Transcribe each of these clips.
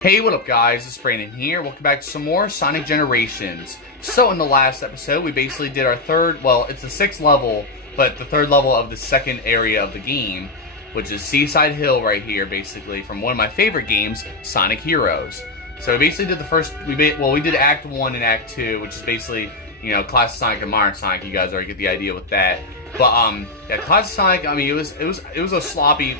Hey, what up guys, it's Brandon here. Welcome back to some more Sonic Generations. So in the last episode, we basically did our third, well, it's the sixth level, but the third level of the second area of the game, which is Seaside Hill right here, basically, from one of my favorite games, Sonic Heroes. So we basically did the first, we did Act 1 and Act 2, which is basically, you know, Classic Sonic and Modern Sonic. You guys already get the idea with that. But, yeah, Classic Sonic, I mean, it was a sloppy,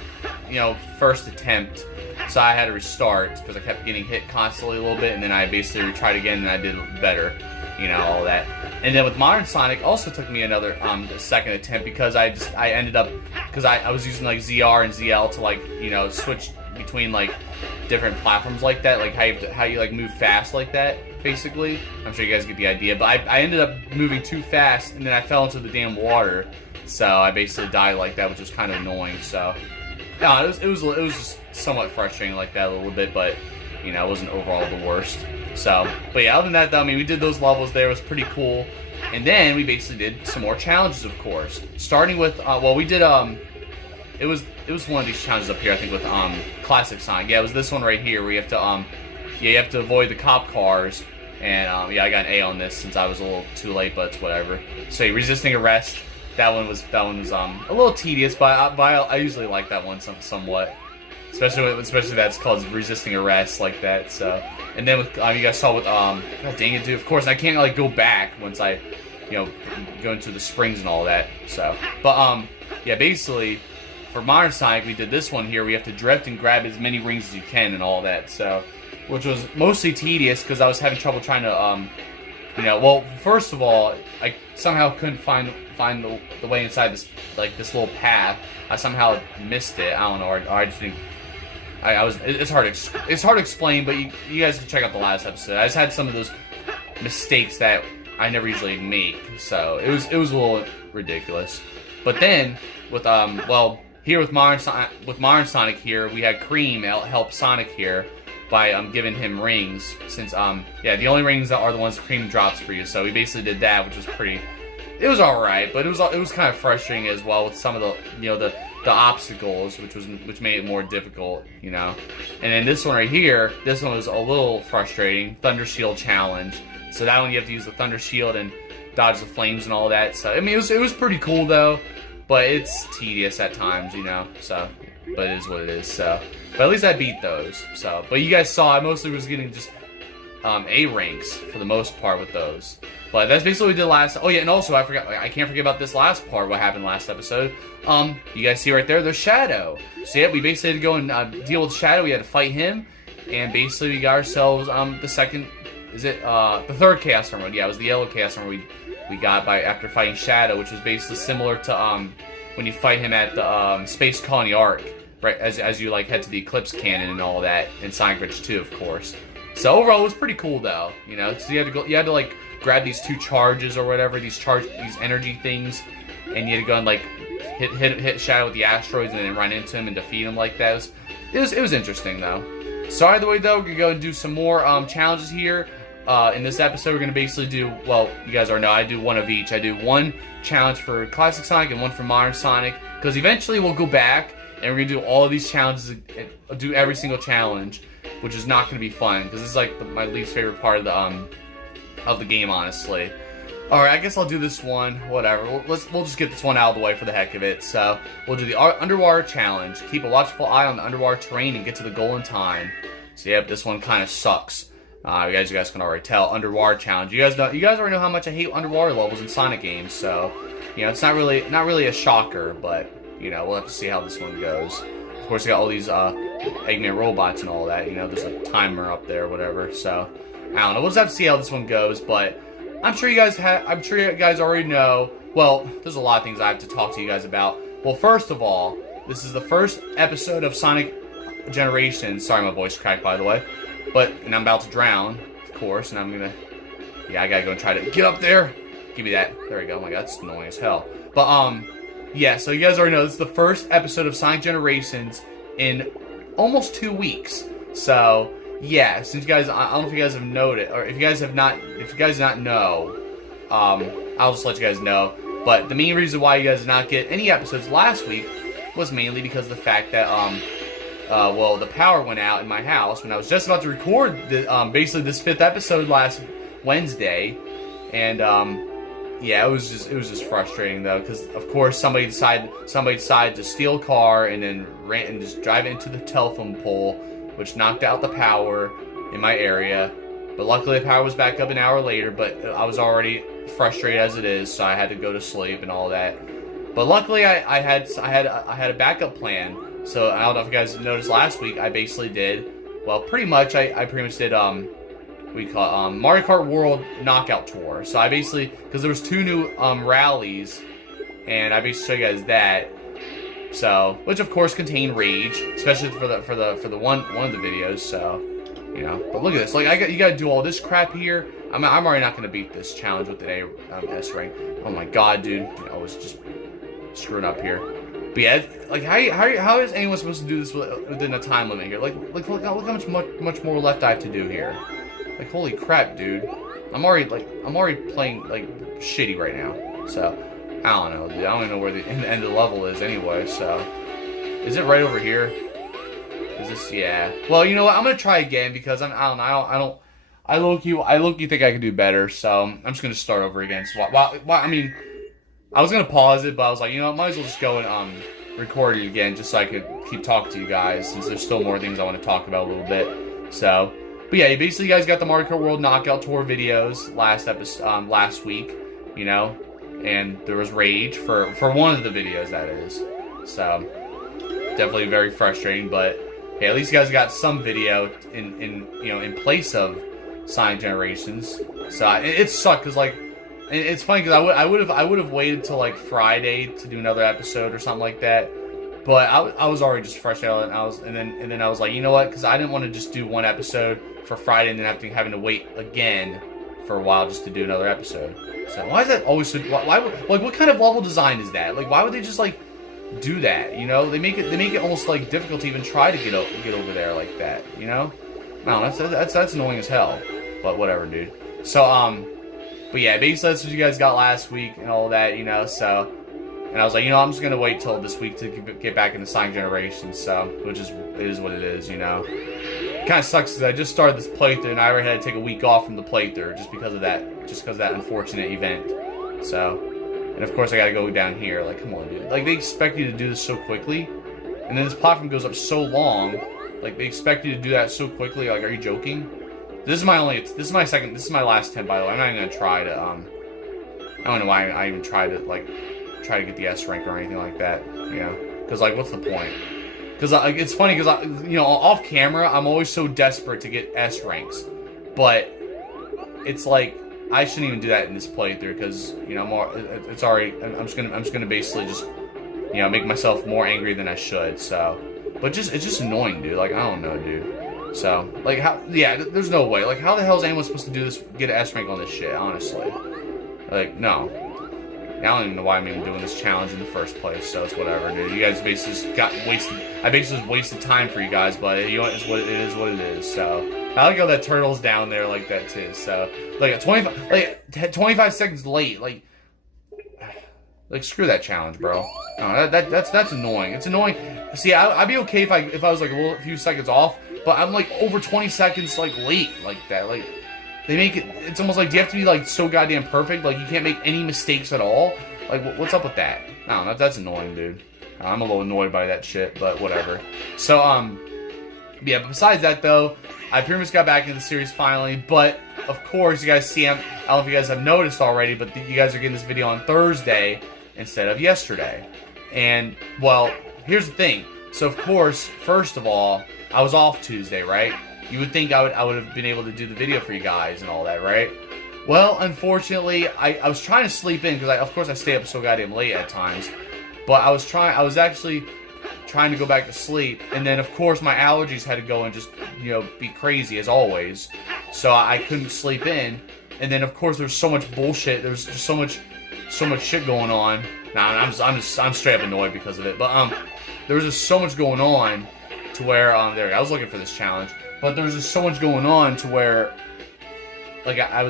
you know, first attempt. So I had to restart because I kept getting hit constantly a little bit, and then I basically tried again and I did better, you know, all that. And then with Modern Sonic, also took me another second attempt because I ended up, because I was using like ZR and ZL to, like, you know, switch between like different platforms like that, like how you like move fast like that, basically. I'm sure you guys get the idea, but I ended up moving too fast and then I fell into the damn water, so I basically died like that, which was kind of annoying. So no, it was just somewhat frustrating like that a little bit, but you know, it wasn't overall the worst. So, but yeah, other than that though, I mean, we did those levels there, it was pretty cool. And then we basically did some more challenges, of course. Starting with, well, we did, it was one of these challenges up here, I think, with, Classic Sonic. Yeah, it was this one right here, where you have to, yeah, you have to avoid the cop cars. And, yeah, I got an A on this since I was a little too late, but it's whatever. So, resisting arrest, that one was a little tedious, but I usually like that one somewhat. Especially that's called resisting arrest like that. So, and then with you guys saw with God dang it, dude. Of course, I can't like go back once I, you know, go into the springs and all that. So, but yeah, basically for Modern Sonic, we did this one here. We have to drift and grab as many rings as you can and all that. So, which was mostly tedious because I was having trouble trying to you know, well, first of all, I somehow couldn't find the way inside this little path. I somehow missed it. I don't know, or I just didn't. It's hard to explain, but you guys can check out the last episode. I just had some of those mistakes that I never usually make, so it was a little ridiculous. But then with well, here with Modern Sonic here, we had Cream help Sonic here by giving him rings, since yeah, the only rings that are the ones Cream drops for you. So we basically did that, which was pretty. It was alright, but it was kind of frustrating as well with some of the, you know, the obstacles, which made it more difficult, you know. And then this one right here, this one was a little frustrating. Thunder Shield challenge. So that one you have to use the Thunder Shield and dodge the flames and all that. So I mean, it was pretty cool though, but it's tedious at times, you know. So, but it is what it is. So, but at least I beat those. So, but you guys saw I mostly was getting just A ranks for the most part with those. But that's basically what we did last. Oh yeah, and also I can't forget about this last part. What happened last episode? You guys see right there, there's Shadow. So yeah, we basically had to go and deal with Shadow. We had to fight him, and basically we got ourselves the second. Is it the third Chaos Emerald? Yeah, it was the yellow Chaos Emerald we got after fighting Shadow, which was basically similar to when you fight him at the Space Colony Arc, right? As you like head to the Eclipse Cannon and all that, and Sonic Bridge 2, of course. So overall, it was pretty cool though. You know, so you had to like grab these two charges or whatever, these energy things, and you had to go and like hit Shadow with the asteroids and then run into him and defeat him like that. It was interesting though. So either way though, we're gonna go and do some more challenges here. In this episode, we're gonna basically do, well, you guys already know I do one of each. I do one challenge for Classic Sonic and one for Modern Sonic, because eventually we'll go back and we're gonna do all of these challenges and do every single challenge, which is not gonna be fun because this is like my least favorite part of the game, honestly. Alright, I guess I'll do this one, whatever. We'll just get this one out of the way for the heck of it. So, we'll do the underwater challenge. Keep a watchful eye on the underwater terrain and get to the goal in time. So, yep, this one kind of sucks. You guys can already tell. Underwater challenge. You guys already know how much I hate underwater levels in Sonic games, so, you know, it's not really a shocker, but, you know, we'll have to see how this one goes. Of course, you got all these, Eggman robots and all that, you know, there's a timer up there or whatever, so, I don't know, we'll just have to see how this one goes, but I'm sure you guys already know. Well, there's a lot of things I have to talk to you guys about. Well, first of all, this is the first episode of Sonic Generations. Sorry, my voice cracked, by the way. And I'm about to drown, of course, and I'm gonna, yeah, I gotta go and try to get up there. Give me that. There we go. Oh my god, that's annoying as hell. But, yeah, so you guys already know this is the first episode of Sonic Generations in almost 2 weeks. So, yeah, since you guys, I don't know if you guys have noted, or if you guys do not know, I'll just let you guys know. But the main reason why you guys did not get any episodes last week was mainly because of the fact that, well, the power went out in my house when I was just about to record basically this 5th episode last Wednesday, and yeah, it was just frustrating though, because of course somebody decided to steal a car and then ran and just drive it into the telephone pole, which knocked out the power in my area. But luckily the power was back up an hour later, but I was already frustrated as it is, so I had to go to sleep and all that. But luckily I had a backup plan. So I don't know if you guys noticed last week, I basically did, well, pretty much I pretty much did we call Mario Kart World Knockout Tour. So I basically, because there was 2 new rallies, and I basically show you guys that. So, which of course contain Rage, especially for the one of the videos. So, you know, but look at this. Like you got to do all this crap here. I'm already not gonna beat this challenge with the S rank. Oh my god, dude! I was just screwing up here. But yeah, like how is anyone supposed to do this within a time limit here? Like look how much more left I have to do here. Like, holy crap, dude. I'm already playing, like, shitty right now. So, I don't know, dude. I don't even know where the end of the level is anyway, so. Is it right over here? Is this, yeah. Well, you know what? I'm gonna try again because I low-key think I can do better, so I'm just gonna start over again. So, I mean, I was gonna pause it, but I was like, you know what? Might as well just go and, record it again just so I could keep talking to you guys, since there's still more things I want to talk about a little bit. So. But yeah, basically you guys got the Mario Kart World Knockout Tour videos last week, you know, and there was Rage for one of the videos, that is. So definitely very frustrating, but hey, at least you guys got some video in place of Sonic Generations. So it sucked because like it's funny because I would have waited till like Friday to do another episode or something like that. But I was already just frustrated, and then I was like, you know what? Because I didn't want to just do one episode for Friday and then having to wait again for a while just to do another episode. So why is that always so? Why like what kind of level design is that? Like why would they just like do that? You know, they make it almost like difficult to even try to get over there like that. You know, no, that's annoying as hell. But whatever, dude. So but yeah, basically that's what you guys got last week and all that. You know, so. And I was like, you know, I'm just gonna wait till this week to get back into Sonic Generations, so it is what it is, you know. It kind of sucks because I just started this playthrough and I already had to take a week off from the playthrough just because of that unfortunate event. So, and of course I gotta go down here. Like, come on, dude. Like they expect you to do this so quickly, and then this platform goes up so long. Like they expect you to do that so quickly. Like, are you joking? This is my last attempt, by the way. I'm not even gonna try to I don't know why I even tried to try to get the S rank or anything like that, you know, because like what's the point? Because it's funny because you know, off camera I'm always so desperate to get S ranks, but it's like I shouldn't even do that in this playthrough because you know I'm just gonna basically just you know make myself more angry than I should. So, but it's just annoying, dude. Like I don't know, dude. So like how there's no way. Like how the hell is anyone supposed to do this? Get an S rank on this shit? Honestly, like no. I don't even know why I'm even doing this challenge in the first place, so it's whatever, dude. You guys basically just I basically just wasted time for you guys, but you know, it is what it is, so. I like how that turtle's down there like that, too, so. Like, 25 seconds late, like, screw that challenge, bro. No, that's annoying. It's annoying. See, I'd be okay if I was, like, a few seconds off, but I'm, like, over 20 seconds, like, late like that, like. They make it's almost like, do you have to be, like, so goddamn perfect? Like, you can't make any mistakes at all? Like, what's up with that? I don't know, that's annoying, dude. I'm a little annoyed by that shit, but whatever. So, yeah, but besides that, though, I pretty much got back into the series finally, but, of course, you guys see, I don't know if you guys have noticed already, but you guys are getting this video on Thursday instead of yesterday. And, well, here's the thing. So, of course, first of all, I was off Tuesday, right? You would think I would have been able to do the video for you guys and all that, right? Well, unfortunately, I was trying to sleep in because of course I stay up so goddamn late at times. But I was actually trying to go back to sleep, and then of course my allergies had to go and just, you know, be crazy as always. So I couldn't sleep in, and then of course there's so much bullshit. There's just so much shit going on. Nah, I'm straight up annoyed because of it. But there was just so much going on to where there I was looking for this challenge. But there was just so much going on to where, like, I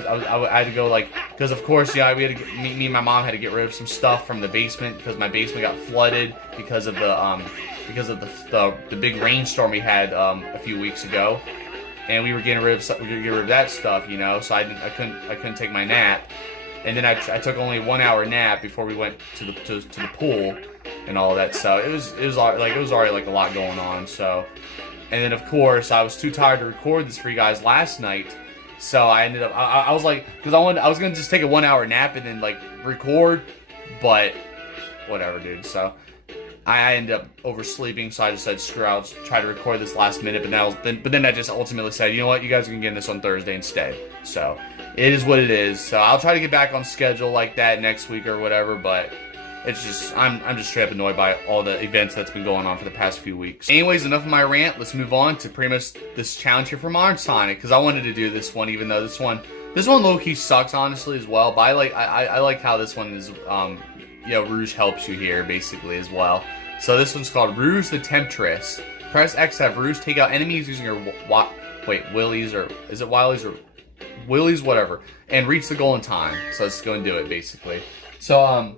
had to go, like, because of course, yeah, we had to me and my mom had to get rid of some stuff from the basement because my basement got flooded because of the because of the big rainstorm we had a few weeks ago, and we were getting rid of that stuff, you know. So I couldn't take my nap, and then I took only a 1 hour nap before we went to the pool and all that. So it was already like a lot going on. So, and then of course I was too tired to record this for you guys last night. So I ended up, I was like, because I was going to just take a 1 hour nap and then, like, record, but whatever, dude. So I ended up oversleeping, so I just said, screw out, try to record this last minute, but then I just ultimately said, you know what, you guys are going to get this on Thursday instead. So it is what it is. So I'll try to get back on schedule like that next week or whatever, but it's just, I'm just straight up annoyed by all the events that's been going on for the past few weeks. Anyways, enough of my rant. Let's move on to pretty much this challenge here for Modern Sonic, because I wanted to do this one, even though this one low-key sucks, honestly, as well. But I like how this one is, you know, Rouge helps you here, basically, as well. So this one's called Rouge the Temptress. Press X to have Rouge take out enemies using her, willies, or is it wiles, or willies, whatever, and reach the goal in time. So let's go and do it, basically. So,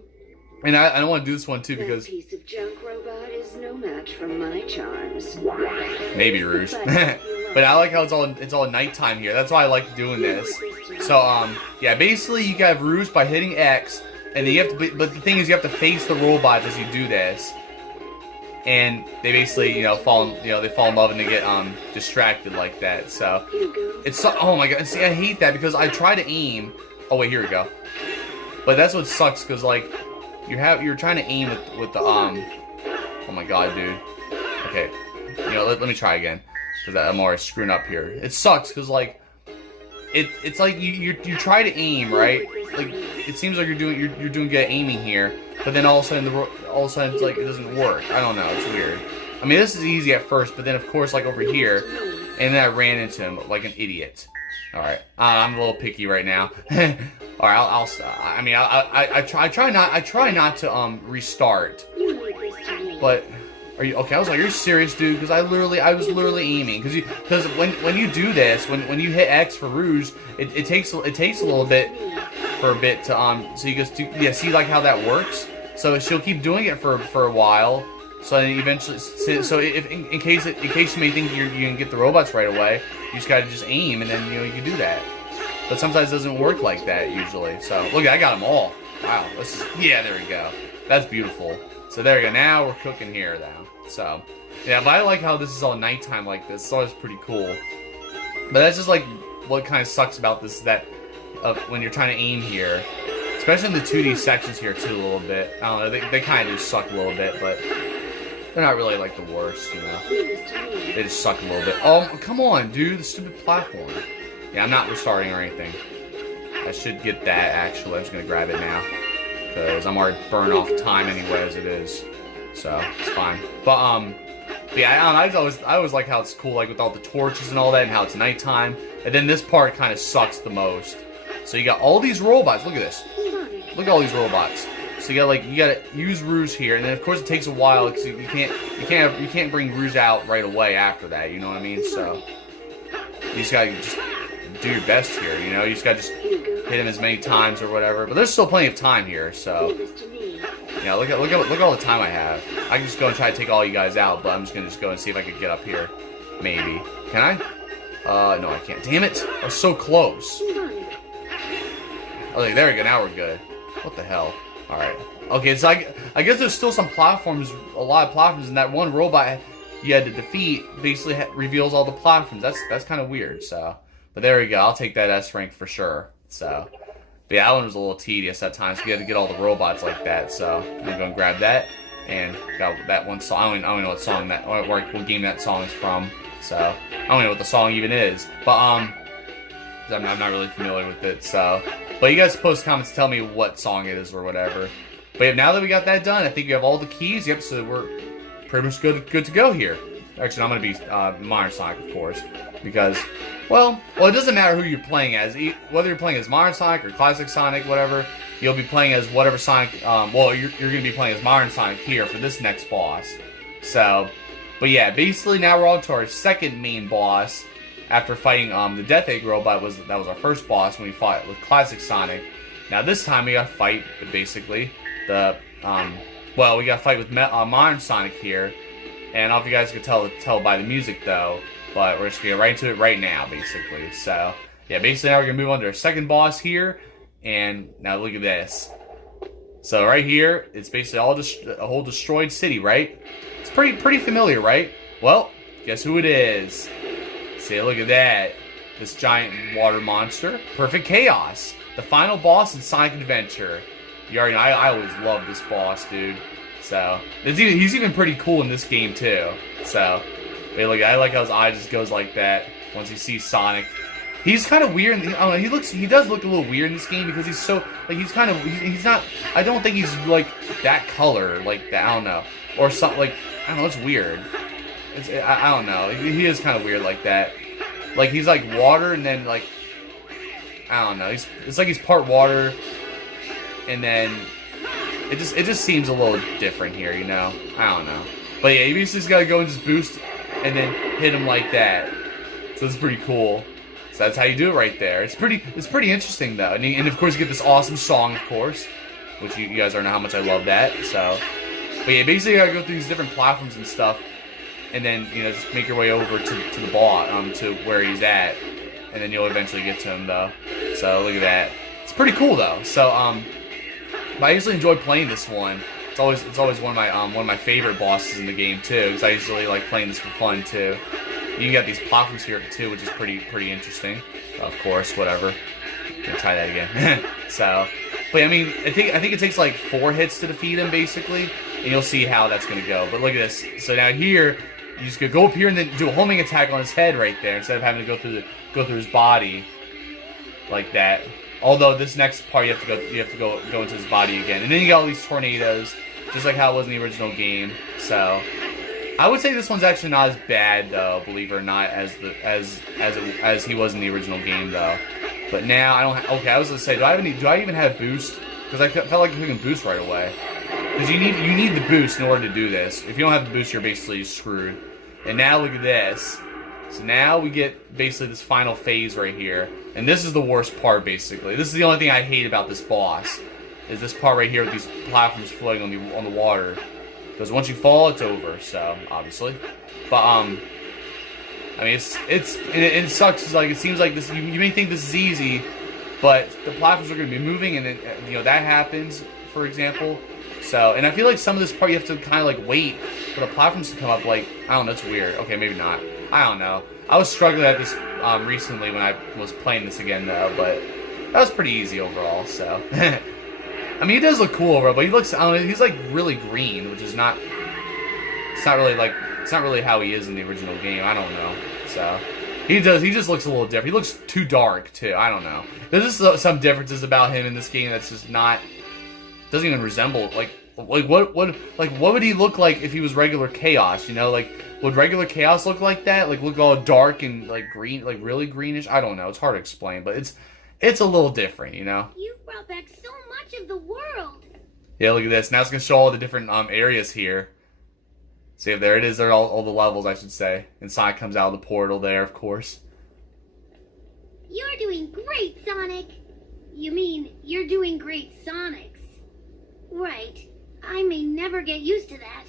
and I don't want to do this one too because that piece of junk robot is no match for my charms. Maybe Rouge, but I like how it's all nighttime here. That's why I like doing this. So yeah, basically you got Rouge by hitting X, and then you have to. But the thing is, you have to face the robots as you do this, and they basically they fall in love and they get distracted like that. So it's oh my god. See, I hate that because I try to aim. Oh wait, here we go. But that's what sucks because like. You're trying to aim with the oh my god, dude. Okay, let me try again because I'm already screwing up here. It sucks because like it's like you try to aim, right? Like it seems like you're doing good aiming here, but then all of a sudden it's like it doesn't work. I don't know, it's weird. I mean, this is easy at first, but then of course like over here, and then I ran into him like an idiot. All right, I'm a little picky right now. All right, I try not to restart. But are you okay? I was like, you're serious, dude? Because I was literally aiming. Because when you do this, when you hit X for Rouge, it takes a little bit for a bit to so you just do, yeah, see like how that works. So she'll keep doing it for a while. So then eventually, if in case you may think you can get the robots right away, you just gotta just aim and then you can do that. But sometimes it doesn't work like that usually. So look, I got them all. Wow, yeah, there we go. That's beautiful. So there we go. Now we're cooking here now. So yeah, but I like how this is all nighttime like this. It's always pretty cool. But that's just like what kind of sucks about this is that when you're trying to aim here, especially in the 2D sections here too a little bit. I don't know. They kind of do suck a little bit, but. They're not really like the worst, you know. They just suck a little bit. Oh, come on, dude. The stupid platform. Yeah, I'm not restarting or anything. I should get that, actually. I'm just going to grab it now. Because I'm already burning off time anyway as it is. So, it's fine. But, yeah, I always like how it's cool, like, with all the torches and all that, and how it's nighttime. And then this part kind of sucks the most. So you got all these robots. Look at this. Look at all these robots. So you gotta use Rouge here, and then of course it takes a while because you can't bring Rouge out right away after that. You know what I mean? So you just gotta do your best here. You know, you just gotta hit him as many times or whatever. But there's still plenty of time here. So yeah, look at all the time I have. I can just go and try to take all you guys out, but I'm just gonna go and see if I can get up here. Maybe can I? No, I can't. Damn it! I was so close. Okay, there we go. Now we're good. What the hell? Alright. Okay, so I guess there's still some platforms, a lot of platforms, and that one robot you had to defeat basically reveals all the platforms. That's kind of weird, so. But there we go. I'll take that S rank for sure. So. But yeah, that one was a little tedious at times. We had to get all the robots like that, so. I'm going to grab that, and got that one song. I don't know what song that, or what game that song is from, so. I don't know what the song even is. But, I'm not really familiar with it, so. But you guys post comments, tell me what song it is or whatever. But yeah, now that we got that done, I think we have all the keys. Yep, so we're pretty much good to go here. Actually, I'm going to be Modern Sonic, of course, because, well, it doesn't matter who you're playing as. Whether you're playing as Modern Sonic or Classic Sonic, whatever, you'll be playing as whatever Sonic. Well, you're going to be playing as Modern Sonic here for this next boss. So, but yeah, basically now we're on to our second main boss. After fighting the Death Egg robot, that was our first boss when we fought with Classic Sonic. Now this time we got to fight basically the we got to fight with Modern Sonic here, And I don't know if you guys could tell by the music though, but we're just gonna get right into it right now, basically. So yeah, basically now we're gonna move on to our second boss here, and now look at this. So right here, it's basically all a whole destroyed city, right? It's pretty familiar, right? Well, guess who it is? See, look at that. This giant water monster, Perfect Chaos, the final boss in Sonic Adventure. You already know, I always love this boss, dude. So he's even pretty cool in this game too. So wait, look, I like how his eye just goes like that once he sees Sonic. He's kind of weird. I don't know. He does look a little weird in this game because he's so like he's not. I don't think he's like that color like that. I don't know, or something like I don't know. It's weird. I don't know. He is kind of weird like that. Like he's like water and then like I don't know. It's like he's part water, and then it just seems a little different here, you know. I don't know. But yeah, you just gotta go and just boost and then hit him like that. So it's pretty cool. So that's how you do it right there. It's pretty interesting though. And of course you get this awesome song, of course, which you guys already know how much I love that. So, but yeah, basically you gotta go through these different platforms and stuff, and then just make your way over to the boss, to where he's at, and then you'll eventually get to him though. So look at that. It's pretty cool though. So but I usually enjoy playing this one. It's always one of my favorite bosses in the game too, because I usually like playing this for fun too. You got these platforms here too, which is pretty interesting. Of course, whatever. Gonna try that again. So, but I mean, I think it takes like 4 hits to defeat him basically, and you'll see how that's gonna go. But look at this. So now here, you just go up here and then do a homing attack on his head right there instead of having to go through his body like that. Although this next part you have to go into his body again, and then you got all these tornadoes, just like how it was in the original game. So I would say this one's actually not as bad though, believe it or not, as he was in the original game though. But now I don't. Okay, I was gonna say, do I even have boost? Because I felt like we can boost right away. Because you need the boost in order to do this. If you don't have the boost, you're basically screwed. And now look at this. So now we get basically this final phase right here. And this is the worst part, basically. This is the only thing I hate about this boss. Is this part right here with these platforms floating on the water. Because once you fall, it's over, so, obviously. But, I mean, it sucks. Like, it seems like this, you may think this is easy, but the platforms are going to be moving, and then, that happens, for example. So, and I feel like some of this part you have to kind of, like, wait for the platforms to come up, like, I don't know, it's weird. Okay, maybe not. I don't know. I was struggling at this recently when I was playing this again, though, but that was pretty easy overall, so. I mean, he does look cool overall, but he looks, I don't know, he's, like, really green, which is not, it's not really how he is in the original game. I don't know, so. He just looks a little different. He looks too dark, too. I don't know. There's just some differences about him in this game that's just not, doesn't even resemble, like what would he look like if he was regular Chaos, like, would regular Chaos look like that? Like, look all dark and, like, green, like, really greenish? I don't know. It's hard to explain, but it's a little different, You've brought back so much of the world. Yeah, look at this. Now it's going to show all the different areas here. See, there it is. There are all the levels, I should say. And Sonic comes out of the portal there, of course. You're doing great, Sonic. You mean, you're doing great, Sonics. Right. I may never get used to that.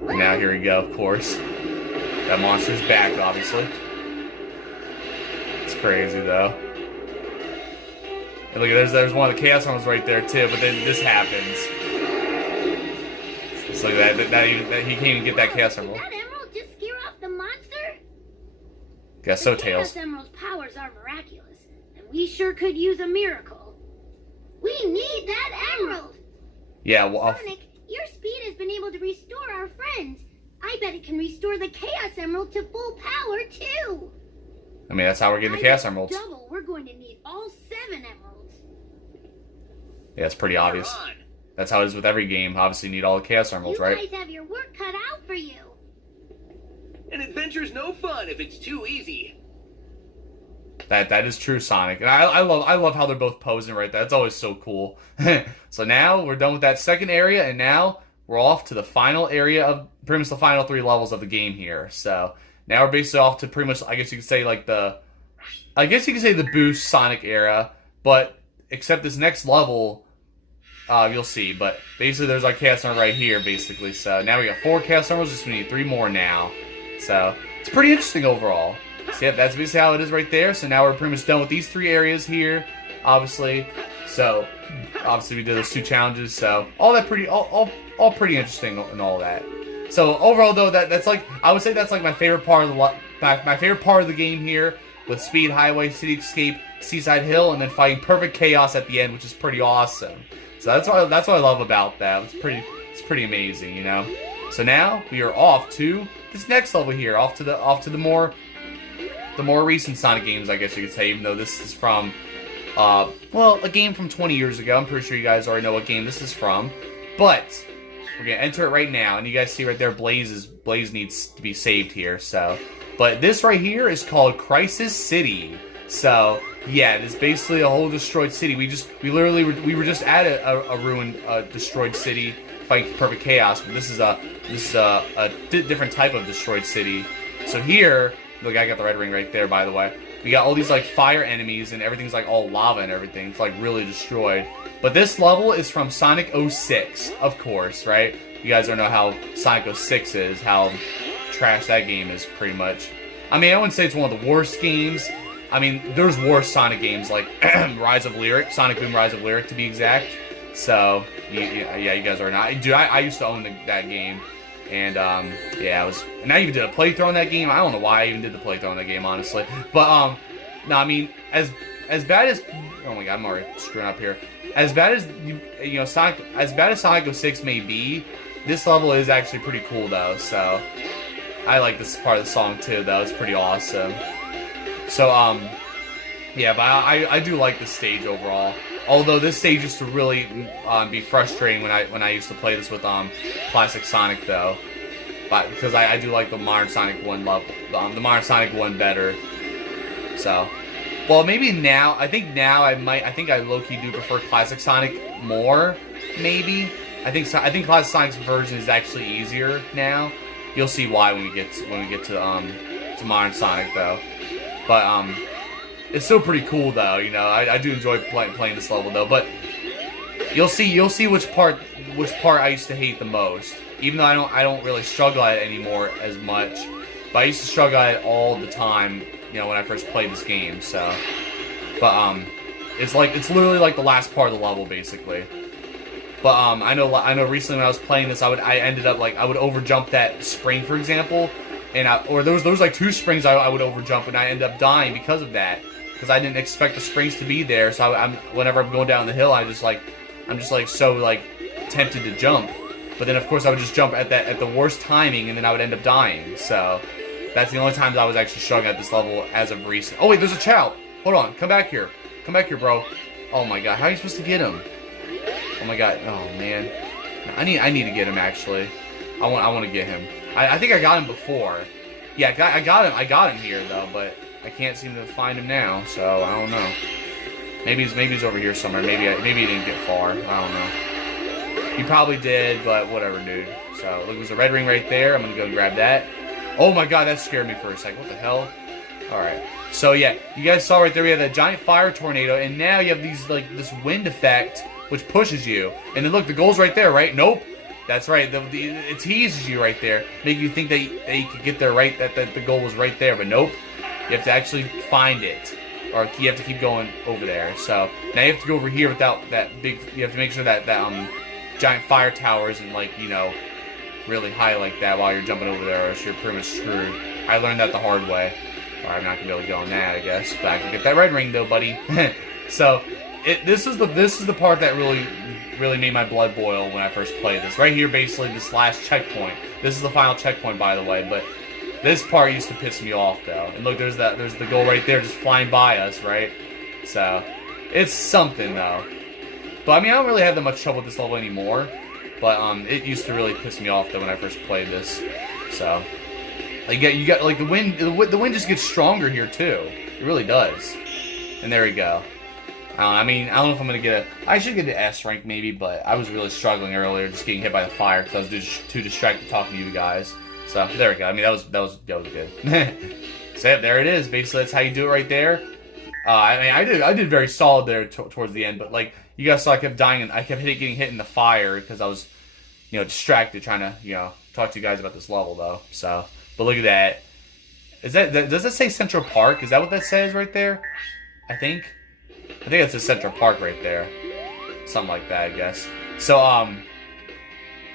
And now here we go, of course. That monster's back, obviously. It's crazy, though. And look, there's one of the Chaos Emeralds right there, too, but then this happens. So look at that he can't even get that Chaos Emerald. Did that emerald just scare off the monster? Guess so, Tails. The Chaos Emerald's powers are miraculous, and we sure could use a miracle. We need that emerald! Yeah, well... Sonic, your speed has been able to restore our friends. I bet it can restore the Chaos Emerald to full power, too. I mean, that's how we're getting the Chaos Emeralds. Double, we're going to need all 7 emeralds. Yeah, it's pretty obvious. That's how it is with every game. Obviously, you need all the Chaos Emeralds, right? You guys have your work cut out for you. An adventure's no fun if it's too easy. That is true, Sonic. And I love how they're both posing right there. That's always so cool. So now we're done with that second area, and now we're off to the final area of pretty much the final 3 levels of the game here. So now we're basically off to pretty much, I guess you could say, like the Boost Sonic era, but except this next level, you'll see. But basically, there's our Chaos Emerald right here, basically. So now we got 4 Chaos Emeralds, just we need 3 more now. So it's pretty interesting overall. So yeah, that's basically how it is right there. So now we're pretty much done with these 3 areas here, obviously. So obviously we did those 2 challenges. So all that pretty, all pretty interesting and all that. So overall though, that's like, I would say that's like my favorite part of the my favorite part of the game here, with Speed, Highway, City Escape, Seaside Hill, and then fighting Perfect Chaos at the end, which is pretty awesome. So that's what I love about that. It's pretty amazing, you know. So now we are off to this next level here, off to the more recent Sonic games, I guess you could say, even though this is from well, a game from 20 years ago. I'm pretty sure you guys already know what game this is from, but we're gonna enter it right now, and you guys see right there, Blaze needs to be saved here. So, but this right here is called Crisis City. So yeah, it's basically a whole destroyed city. We were just at a ruined, destroyed city fighting Perfect Chaos, but this is a different type of destroyed city. So here, look, I got the red ring right there, by the way. We got all these like fire enemies, and everything's like all lava and everything. It's like really destroyed. But this level is from Sonic 06, of course, right? You guys don't know how Sonic 06 is, how trash that game is, pretty much. I mean, I wouldn't say it's one of the worst games. I mean, there's worse Sonic games like Rise of Lyric, Sonic Boom Rise of Lyric to be exact. So, yeah, you guys are not. Dude, I used to own that game. And, yeah, and I even did a playthrough on that game. I don't know why I even did the playthrough on that game, honestly. But, no, I mean, as bad as, oh my god, I'm already screwing up here. As bad as, you know, Sonic 06 may be, this level is actually pretty cool, though. So, I like this part of the song, too, though. It's pretty awesome. So, yeah, but I do like this stage overall. Although this stage used to really be frustrating when I used to play this with classic Sonic, though, but because I do like the modern Sonic 1 level, the modern Sonic 1 better. So, well, maybe now I think I low-key do prefer classic Sonic more. Maybe I think classic Sonic's version is actually easier now. You'll see why when we get to modern Sonic, though. But it's still pretty cool, though. You know, I do enjoy playing this level, though. But you'll see which part I used to hate the most. Even though I don't really struggle at it anymore as much, but I used to struggle at it all the time. You know, when I first played this game. So, but it's literally like the last part of the level, basically. But I know recently when I was playing this, I ended up like I would overjump that spring, for example. Or there was like 2 springs I would overjump, and I ended up dying because of that, because I didn't expect the springs to be there. So whenever I'm going down the hill, I'm just like so like tempted to jump, but then of course I would just jump at the worst timing, and then I would end up dying. So that's the only times I was actually struggling at this level as of recent. Oh wait, there's a Chao. Hold on, come back here, bro. Oh my god, how are you supposed to get him? Oh my god, oh man, I need to get him actually. I want to get him. I think I got him before. Yeah, I got him here though, but I can't seem to find him now. So I don't know. Maybe he's over here somewhere. Maybe he didn't get far. I don't know. He probably did, but whatever, dude. So look, there's a red ring right there. I'm gonna go grab that. Oh my god, that scared me for a second. What the hell? All right. So yeah, you guys saw right there. We have that giant fire tornado, and now you have these like this wind effect which pushes you. And then look, the goal's right there, right? Nope. That's right. It teases you right there, make you think that you could get there right. That the goal was right there, but nope. You have to actually find it, or you have to keep going over there. So now you have to go over here without that big. You have to make sure that giant fire tower isn't like, you know, really high like that while you're jumping over there, or else you're pretty much screwed. I learned that the hard way. Or I'm not gonna be able to get on that, I guess. But I can get that red ring though, buddy. So this is the part that really made my blood boil when I first played this. Right here, basically, this last checkpoint. This is the final checkpoint, by the way, but this part used to piss me off, though. And look, there's the goal right there just flying by us, right? So, it's something, though. But, I mean, I don't really have that much trouble with this level anymore. But, it used to really piss me off, though, when I first played this. So, like, you got like, the wind just gets stronger here, too. It really does. And there we go. I mean, I don't know if I'm going to get I should get an S rank maybe, but I was really struggling earlier just getting hit by the fire because I was just too distracted talking to you guys. So, there we go. I mean, that was good. So, yeah, there it is. Basically, that's how you do it right there. I mean, I did very solid there towards the end, but, like, you guys saw I kept dying, and I kept getting hit in the fire because I was, distracted trying to, talk to you guys about this level though. So, but look at that. Does it say Central Park? Is that what that says right there? I think it says Central Park right there. Something like that, I guess. So,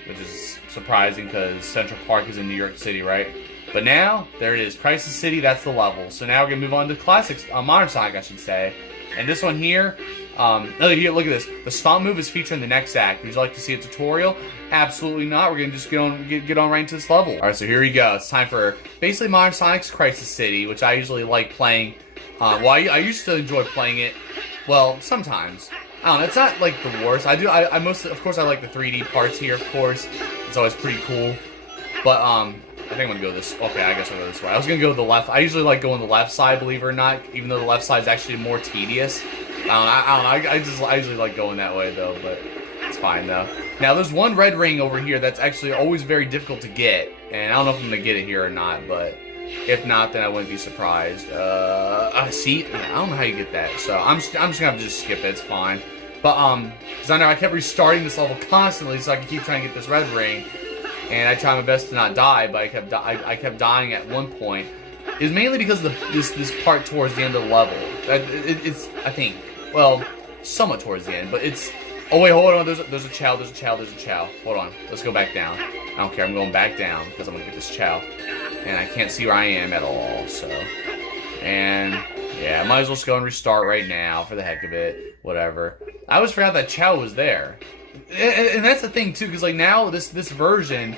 which is surprising because Central Park is in New York City, right? But now, there it is. Crisis City, that's the level. So now we're going to move on to Classics, Modern Sonic, I should say. And this one here, look at this. The stomp move is featured in the next act. Would you like to see a tutorial? Absolutely not. We're going to just get on right into this level. Alright, so here we go. It's time for basically Modern Sonic's Crisis City, which I usually like playing. I used to enjoy playing it, well, sometimes. I don't know, it's not like the worst. I mostly, of course, I like the 3D parts here, of course. It's always pretty cool. But, I think I'm gonna go this. Okay, I guess I'll go this way. I was gonna go to the left. I usually like going the left side, believe it or not, even though the left side is actually more tedious. I don't know. I usually like going that way though, but it's fine though. Now there's one red ring over here that's actually always very difficult to get, and I don't know if I'm gonna get it here or not, but if not, then I wouldn't be surprised. See, I don't know how you get that, so I'm just gonna have to just skip it. It's fine. But because I know I kept restarting this level constantly, so I could keep trying to get this red ring. And I tried my best to not die, but I kept dying at one point. It's mainly because of this part towards the end of the level. It's I think, well, somewhat towards the end, but it's. Oh wait, hold on. There's a Chao. There's a Chao. Hold on. Let's go back down. I don't care. I'm going back down because I'm gonna get this Chao, and I can't see where I am at all. So, and yeah, I might as well just go and restart right now for the heck of it. Whatever. I always forgot that Chao was there. And that's the thing too, because like now this version,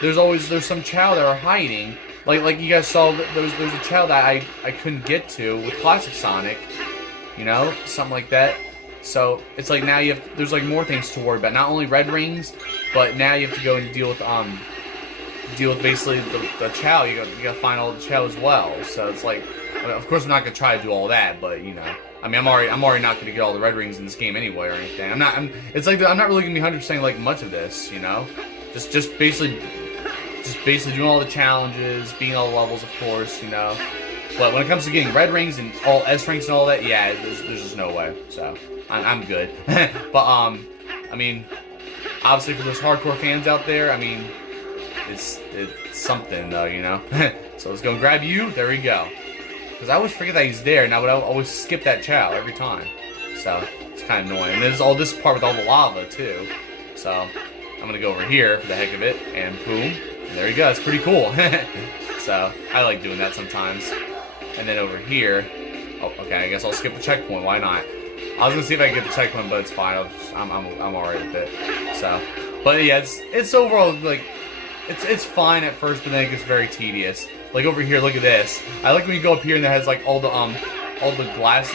there's some Chao that are hiding. Like you guys saw, there's a Chao that I couldn't get to with Classic Sonic, something like that. So it's like now there's like more things to worry about. Not only red rings, but now you have to go and deal with basically the Chao. You gotta find all the Chao as well. So it's like, of course I'm not gonna try to do all that, but I mean, I'm already not going to get all the red rings in this game anyway or anything. It's like I'm not really going to be 100% like much of this, Just basically doing all the challenges, beating all the levels, of course, But when it comes to getting red rings and all S ranks and all that, yeah, there's just no way. So I'm good. But I mean, obviously for those hardcore fans out there, I mean, it's something though, So let's go and grab you. There we go. Because I always forget that he's there, and I would always skip that Chao every time. So, it's kind of annoying. And there's all this part with all the lava, too. So, I'm going to go over here for the heck of it, and boom. And there you go. It's pretty cool. So, I like doing that sometimes. And then over here, oh, okay, I guess I'll skip the checkpoint. Why not? I was going to see if I can get the checkpoint, but it's fine. I'm alright with it. So, but yeah, it's overall, like, it's fine at first, but then it gets very tedious. Like over here, look at this. I like when you go up here and it has like all the glass,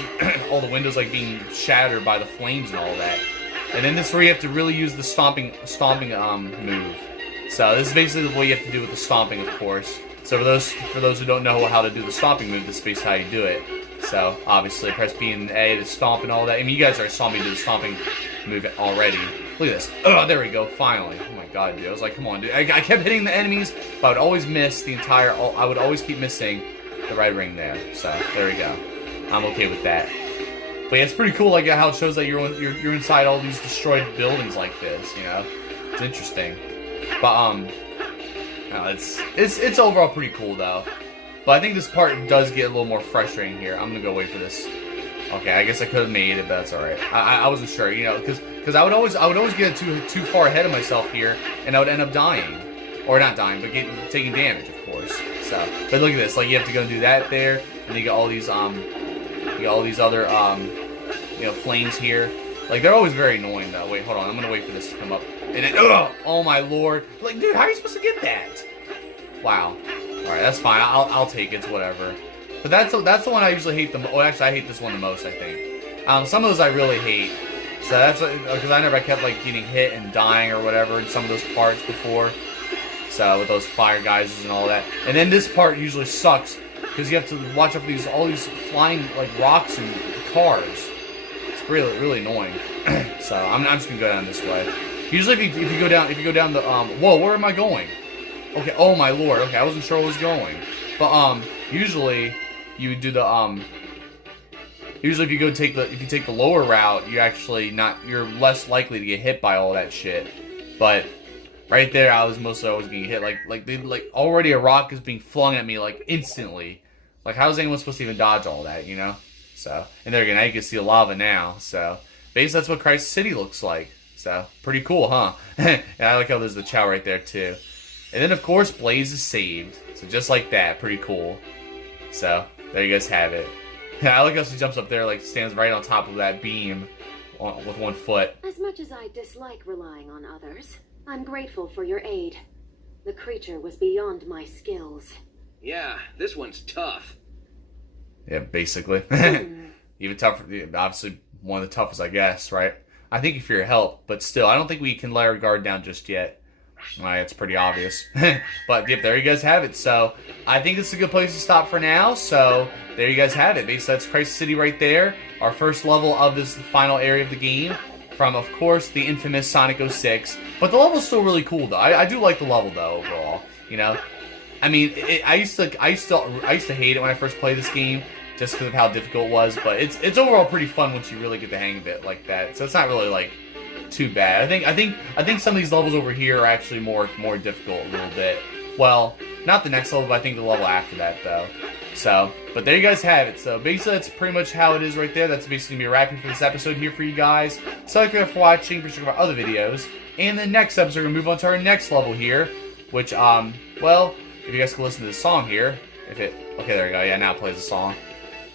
all the windows like being shattered by the flames and all that. And then this is where you have to really use the stomping move. So this is basically what you have to do with the stomping, of course. So for those who don't know how to do the stomping move, this is basically how you do it. So obviously press B and A to stomp and all that. I mean, you guys already saw me do the stomping move already. Look at this. Oh, there we go. Finally. Oh my god, dude. I was like, come on, dude. I kept hitting the enemies, but I would always miss I would always keep missing the red ring there. So there we go. I'm okay with that. But yeah, it's pretty cool, like how it shows that you're inside all these destroyed buildings like this. It's interesting. But it's overall pretty cool though. But I think this part does get a little more frustrating here. I'm gonna go wait for this. Okay, I guess I could have made it, but that's alright. I wasn't sure, because I would always get too far ahead of myself here, and I would end up dying, or not dying, but taking damage, of course. So, but look at this, like you have to go and do that there, and you get all these other flames here. Like they're always very annoying though. Wait, hold on, I'm gonna wait for this to come up, and then oh my lord, like dude, how are you supposed to get that? Wow. All right, that's fine. I'll take it. It's whatever. But that's the one I usually hate the most. Oh, actually, I hate this one the most, I think. Some of those I really hate. So that's because I kept like getting hit and dying or whatever in some of those parts before. So with those fire geysers and all that. And then this part usually sucks because you have to watch out for all these flying like rocks and cars. It's really annoying. So I'm just gonna go down this way. Usually if you go down the whoa, where am I going? Okay, oh my lord. Okay, I wasn't sure where I was going. But usually you do the usually if you take the lower route, you're less likely to get hit by all that shit. But right there, I was mostly always getting hit. Like already a rock is being flung at me like instantly. Like how is anyone supposed to even dodge all that, you know? So, and there again, now you can see the lava now. So basically, that's what Crisis City looks like. So pretty cool, huh? And I like how there's the Chao right there too. And then of course, Blaze is saved. So just like that, pretty cool. So there you guys have it. I like how she jumps up there, like stands right on top of that beam with one foot. As much as I dislike relying on others, I'm grateful for your aid. The creature was beyond my skills. Yeah, this one's tough. Yeah, basically. Even tougher, obviously one of the toughest, I guess, right? I think if you're help, but still, I don't think we can let our guard down just yet. It's pretty obvious. But yep, there you guys have it. So I think this is a good place to stop for now. So there you guys have it. Basically, that's Crisis City right there. Our first level of this final area of the game. From, of course, the infamous Sonic 06. But the level's still really cool, though. I do like the level, though, overall. You know? I mean, I used to hate it when I first played this game, just because of how difficult it was. But it's overall pretty fun once you really get the hang of it like that. So it's not really, like, too bad. I think some of these levels over here are actually more difficult a little bit. Well, not the next level, but I think the level after that, though. So, but there you guys have it. So basically, that's pretty much how it is right there. That's basically gonna be wrapping for this episode here for you guys. So thank you for watching. Please check out our other videos. And the next episode, we're gonna move on to our next level here, which well, if you guys can listen to this song here, okay, there we go. Yeah, now it plays the song.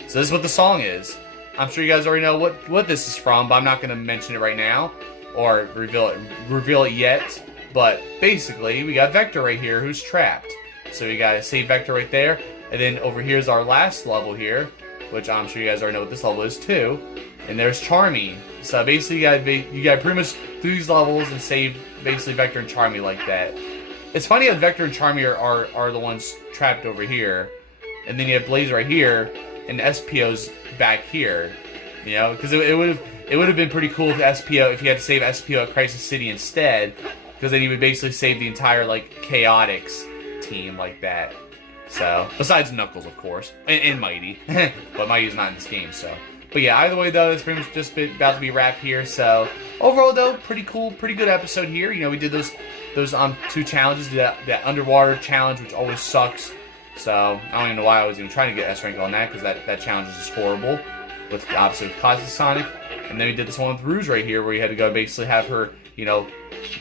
So this is what the song is. I'm sure you guys already know what this is from, but I'm not gonna mention it right now. Or reveal it yet, but basically we got Vector right here who's trapped. So we got save Vector right there, and then over here's our last level here, which I'm sure you guys already know what this level is too. And there's Charmy. So basically you got pretty much do these levels and save basically Vector and Charmy like that. It's funny how Vector and Charmy are the ones trapped over here, and then you have Blaze right here, and SPO's back here. You know, because it would have been pretty cool if SPO, if you had to save SPO at Crisis City instead, because then you would basically save the entire like Chaotix team like that. So besides Knuckles, of course, and Mighty, but Mighty's not in this game. So, but yeah, either way though, it's pretty much just about to be wrapped here. So overall though, pretty cool, pretty good episode here. You know, we did those 2 challenges, that underwater challenge, which always sucks. So I don't even know why I was even trying to get S rank on that, because that challenge is just horrible. With the opposite of Classic Sonic, and then we did this one with Rouge right here, where you had to go basically have her, you know,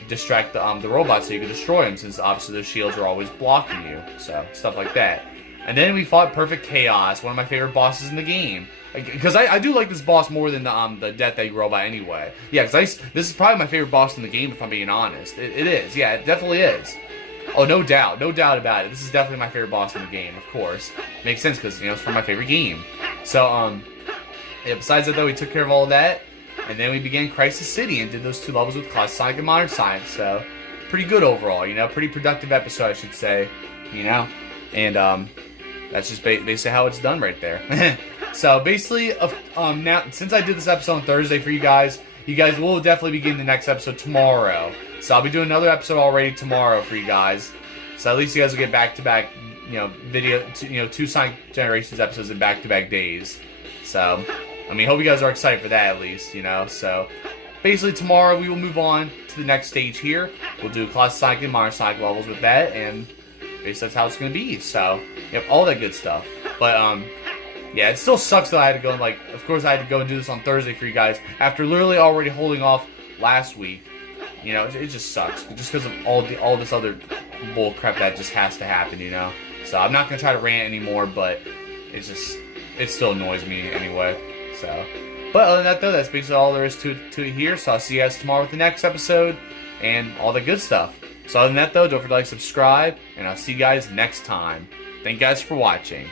distract the robots so you could destroy them, since obviously those shields are always blocking you, so stuff like that. And then we fought Perfect Chaos, one of my favorite bosses in the game, because I do like this boss more than the Death Egg robot anyway. Yeah, because this is probably my favorite boss in the game, if I'm being honest. It is, yeah, it definitely is. Oh, no doubt about it. This is definitely my favorite boss in the game, of course. Makes sense because, you know, it's from my favorite game. So yeah, besides that, though, we took care of all of that, and then we began Crisis City and did those 2 levels with Classic Sonic and Modern Sonic, so pretty good overall, you know, pretty productive episode, I should say, you know, and that's just basically how it's done right there. So basically, now, since I did this episode on Thursday for you guys will definitely begin the next episode tomorrow, so I'll be doing another episode already tomorrow for you guys, so at least you guys will get back-to-back, you know, 2 Sonic Generations episodes in back-to-back days, so I mean, hope you guys are excited for that at least, you know. So, basically tomorrow we will move on to the next stage here. We'll do Classic Sonic and Modern Sonic levels with that, and basically that's how it's going to be. So, you have all that good stuff. But, yeah, it still sucks that I had to go and, like, of course I had to go and do this on Thursday for you guys, after literally already holding off last week. You know, it just sucks, just because of all this other bull crap that just has to happen, you know. So, I'm not going to try to rant anymore, but it still annoys me anyway. So, but other than that though, that's basically all there is to it here. So I'll see you guys tomorrow with the next episode and all the good stuff. So other than that though, don't forget to like, subscribe, and I'll see you guys next time. Thank you guys for watching.